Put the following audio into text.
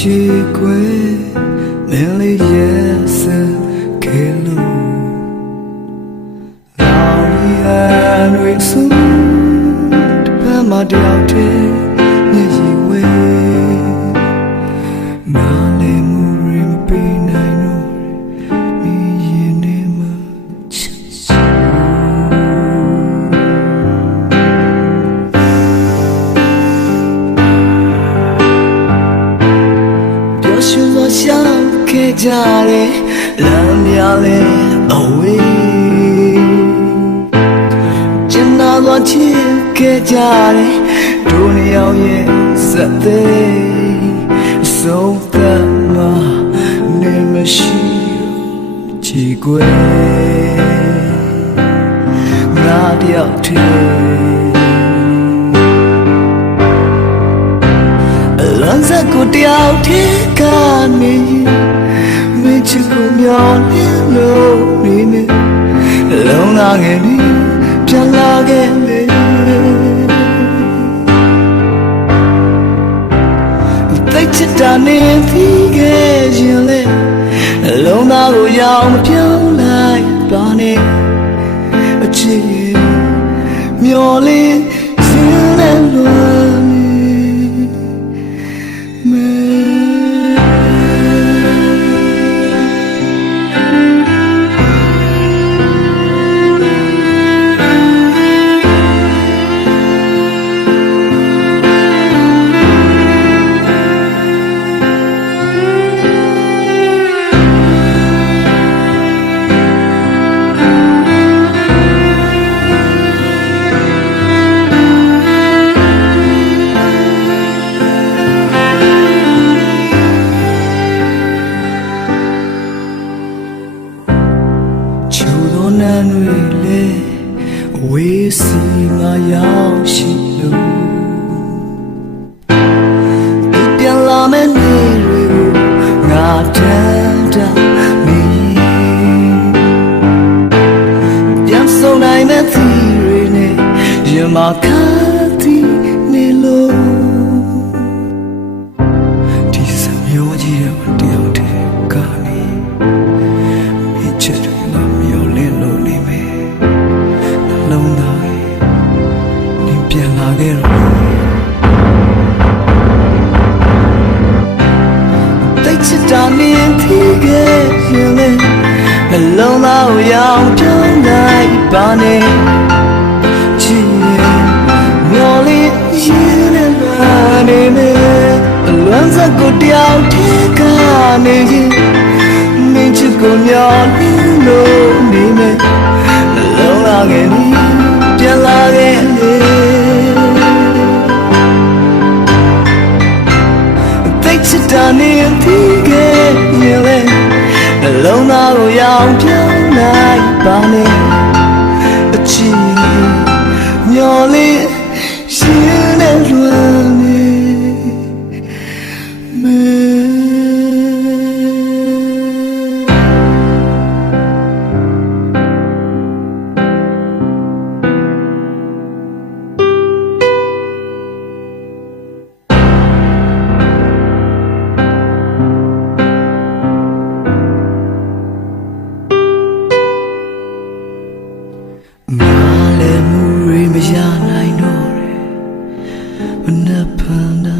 chỉ quê mình lấy yes kelo nào đi ăn rồi xuống ba mà đeo thế như gì quê mà lệ mù rim pi nai nô mi yên em表示我想给家里冷掉了away真那我去给家里多了也是的送的嘛你们是奇怪那条腿乱在过条铁杆里没去过庙里路里面龙那个你ပြန်လာခဲ့လေတိတ်ချစ်တာနေပြီးခဲ့ရင်လေလုံးသားကိုရောက်မပြောင်းလိုက်ပါနဲ့အချစ်မျောလေးစင်းနဲ့လွန်ဝေးစီငါရောက်ရှိလို့ဒီပြန်လာမယ့်နေ့တွေကိုငါတန်းတာနေပြန်ဆုံးနိုင်မယ့်သီတွေနဲ့ရမခါတီနေလို့ဒီစမျိုးကြီးရမတယောက်တည်းကနေမိချက်တွေငါမျောလင်းလို့နေမယ်လုံးသားနင်ပြန်လာခဲ့တော့တိတ်ချစ်တာနင်ထိခဲ့ရင်လေနှလုံးသားကိုရောင်ထုံးလိုက်ပါနဲ့ချစ်ရင်မျောလေးရင်နဲ့လာနေမယ်အလွမ်းစက်ကိုတယောက်ထဲကနေရင်မင်းချစ်ကိုမျောလေးလို့နေမယ်နှလုံးသားငယ်နီးပြန်လာခဲ့လေတိတ်ချစ်တာနေပြီးခဲ့ရင်လေနှလုံးသားကိုရောင်ပြောင်းလိုက်ပါနဲ့အချစ်မျောလေးရှင်နဲ့လွမ်းနေမယ်ငါလည်းမူရီမရနိုင်တော့တယ်မနှက်ဖန်တာ